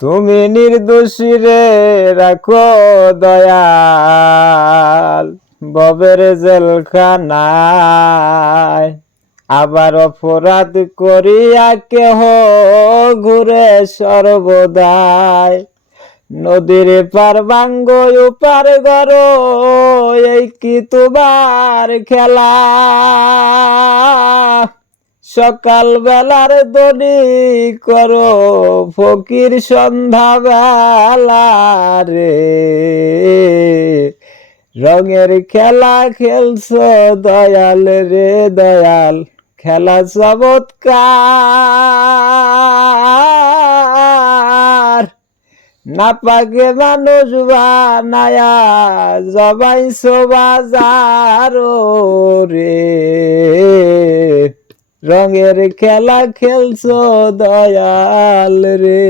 তুমি নির্দোষী রে রাখো দয়াল ভবের জেলখানায়। আবার অপরাধ করিয়া কেহ ঘুরে সর্বদাই। নদীর পার ভাঙ্গ উপার গর, এই কি তোমার খেলা? সকাল বেলার দনি করো ফকির সন্ধ্যা বেলা রে। রঙের খেলা খেলছো দয়াল রে দয়াল, খেলা চমৎকার। না পাকে মানুষ বানায়া জবাইছো বাজার রে। রঙের খেলা খেলছো দয়াল রে।